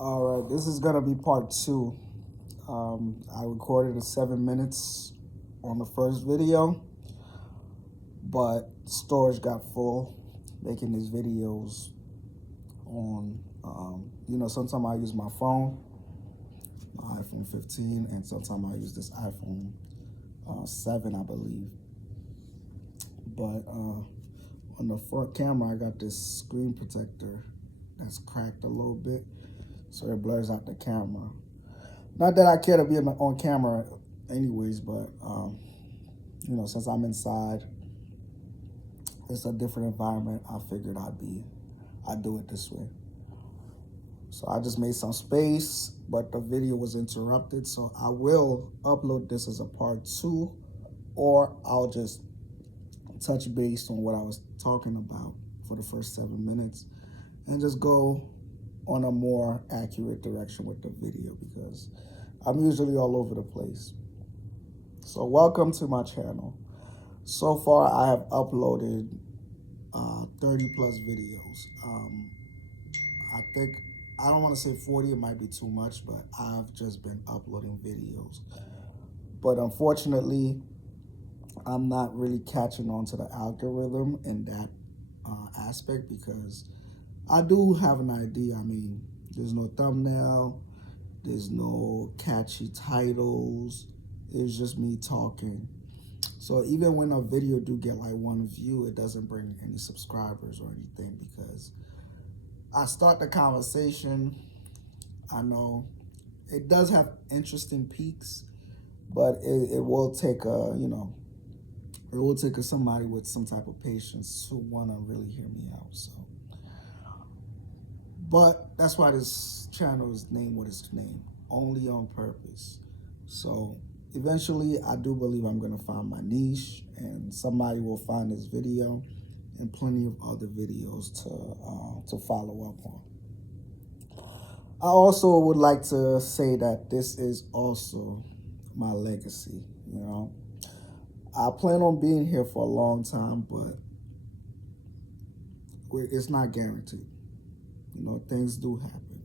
All right, this is gonna be part two. I recorded a 7 minutes on the first video, but storage got full making these videos on. Sometimes I use my phone, my iPhone 15, and sometimes I use this iPhone 7, I believe. But on the front camera, I got this screen protector that's cracked a little bit, so it blurs out the camera. Not that I care to be on camera anyways, but since I'm inside, it's a different environment. I figured I'd do it this way. So I just made some space, but the video was interrupted. So I will upload this as a part two, or I'll just touch base on what I was talking about for the first 7 minutes and just go on a more accurate direction with the video because I'm usually all over the place. So welcome to my channel. So far, I have uploaded 30 plus videos. I think, I don't want to say 40, it might be too much, but I've just been uploading videos. But unfortunately, I'm not really catching on to the algorithm in that aspect because I do have an idea. I mean, there's no thumbnail, there's no catchy titles, it's just me talking. So even when a video do get like one view, it doesn't bring any subscribers or anything because I start the conversation. I know it does have interesting peaks, but it will take somebody with some type of patience to want to really hear me out. So, but that's why this channel is named what it's named, Only on Purpose. So eventually, I do believe I'm gonna find my niche, and somebody will find this video and plenty of other videos to follow up on. I also would like to say that this is also my legacy. I plan on being here for a long time, but it's not guaranteed. Things do happen.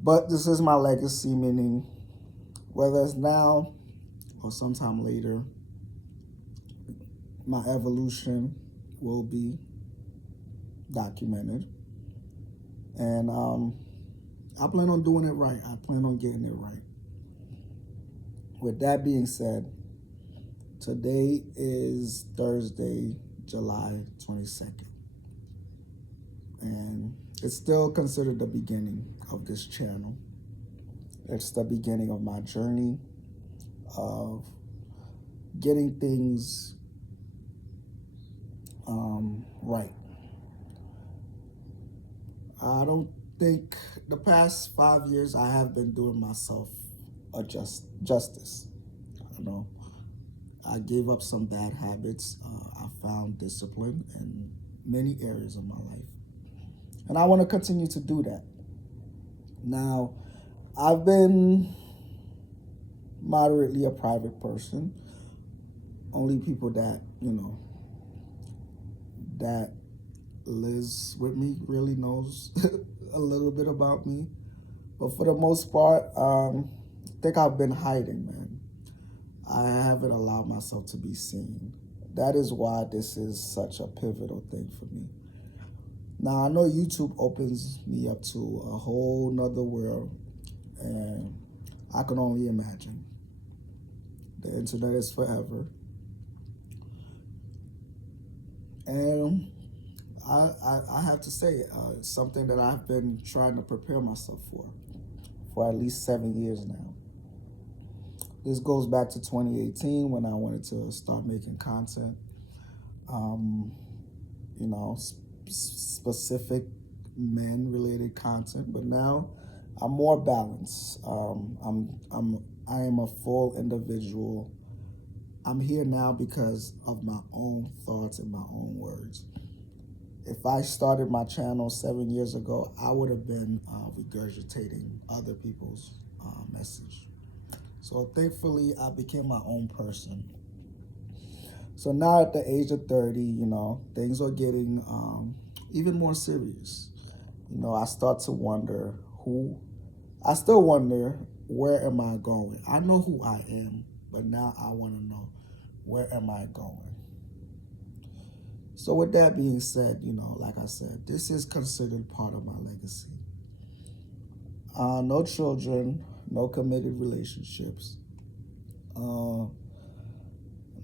But this is my legacy, meaning whether it's now or sometime later, my evolution will be documented. And I plan on doing it right. I plan on getting it right. With that being said, today is Thursday, July 22nd. And it's still considered the beginning of this channel. It's the beginning of my journey of getting things right. I don't think the past 5 years I have been doing myself a justice. I gave up some bad habits. I found discipline in many areas of my life. And I want to continue to do that. Now, I've been moderately a private person. Only people that lives with me really knows a little bit about me. But for the most part, I think I've been hiding, man. I haven't allowed myself to be seen. That is why this is such a pivotal thing for me. Now, I know YouTube opens me up to a whole nother world, and I can only imagine. The internet is forever. And I have to say, it's something that I've been trying to prepare myself for at least 7 years now. This goes back to 2018 when I wanted to start making content. Specific men-related content, but now I'm more balanced. I am a full individual. I'm here now because of my own thoughts and my own words. If I started my channel 7 years ago, I would have been regurgitating other people's message. So thankfully, I became my own person. So now at the age of 30, things are getting even more serious. I start to wonder I still wonder, where am I going? I know who I am, but now I want to know, where am I going? So with that being said, like I said, this is considered part of my legacy. No children, no committed relationships, uh,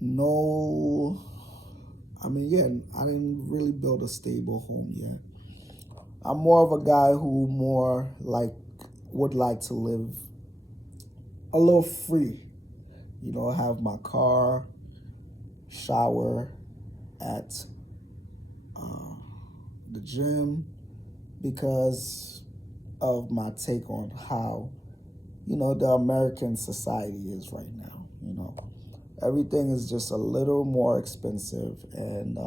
no, yeah, I didn't really build a stable home yet. I'm more of a guy who would like to live a little free, have my car, shower at uh, the gym, because of my take on how, the American society is right now. Everything is just a little more expensive, and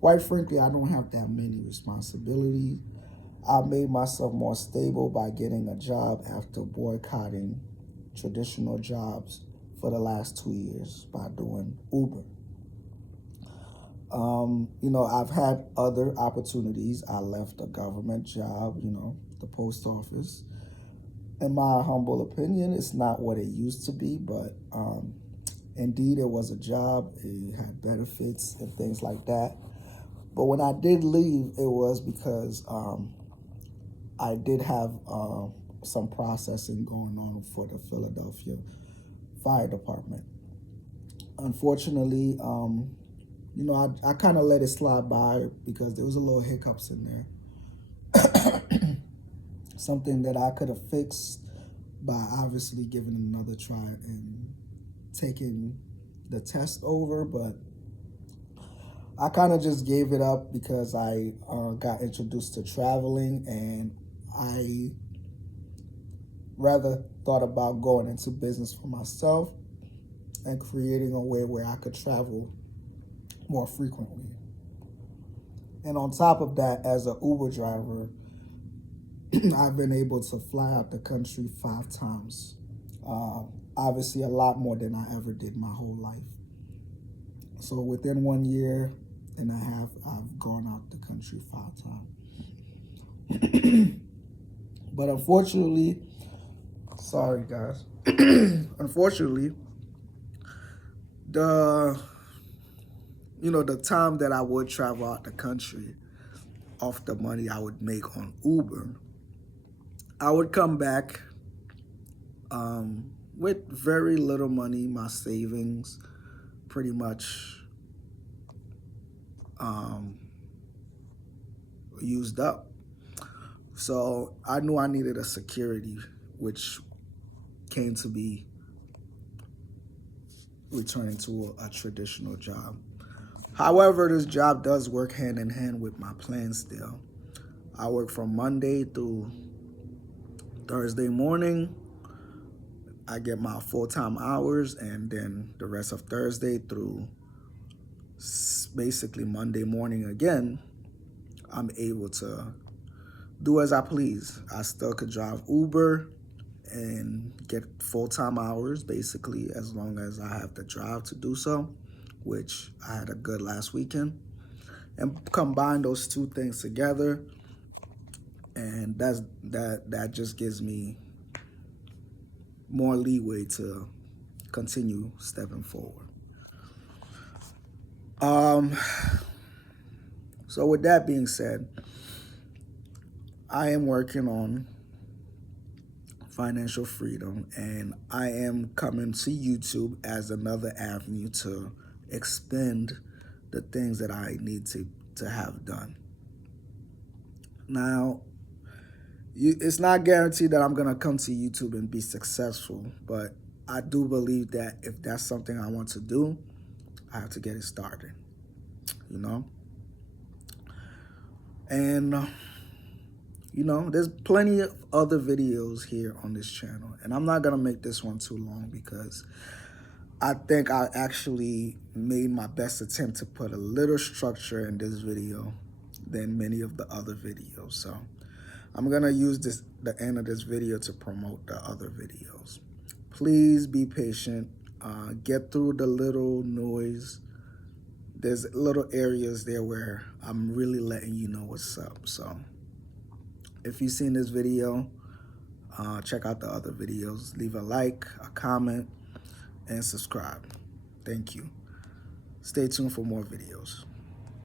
quite frankly, I don't have that many responsibilities. I made myself more stable by getting a job after boycotting traditional jobs for the last 2 years by doing Uber. I've had other opportunities. I left a government job, the post office. In my humble opinion, it's not what it used to be, but indeed it was a job. It had benefits and things like that. But when I did leave, it was because I did have some processing going on for the Philadelphia Fire Department. Unfortunately, I kind of let it slide by because there was a little hiccups in there. Something that I could have fixed by obviously giving it another try and taking the test over, but I kind of just gave it up because I got introduced to traveling, and I rather thought about going into business for myself and creating a way where I could travel more frequently. And on top of that, as an Uber driver, I've been able to fly out the country 5 times. Obviously, a lot more than I ever did my whole life. So within 1 year and a half, I've gone out the country 5 times. But unfortunately, sorry guys, unfortunately, the time that I would travel out the country off the money I would make on Uber, I would come back with very little money. My savings pretty much used up. So I knew I needed a security, which came to be returning to a traditional job. However, this job does work hand in hand with my plan still. I work from Monday through Thursday morning. I get my full-time hours, and then the rest of Thursday through basically Monday morning again, I'm able to do as I please. I still could drive Uber and get full-time hours, basically, as long as I have the drive to do so, which I had a good last weekend. And combine those two things together, and that just gives me more leeway to continue stepping forward. So with that being said, I am working on financial freedom, and I am coming to YouTube as another avenue to expend the things that I need to have done. Now, it's not guaranteed that I'm going to come to YouTube and be successful, but I do believe that if that's something I want to do, I have to get it started, And, there's plenty of other videos here on this channel, and I'm not going to make this one too long because I think I actually made my best attempt to put a little structure in this video than many of the other videos. So I'm going to use the end of this video to promote the other videos. Please be patient. Get through the little noise. There's little areas there where I'm really letting you know what's up. So If you've seen this video, check out the other videos. Leave a like, a comment, and subscribe. Thank you. Stay tuned for more videos.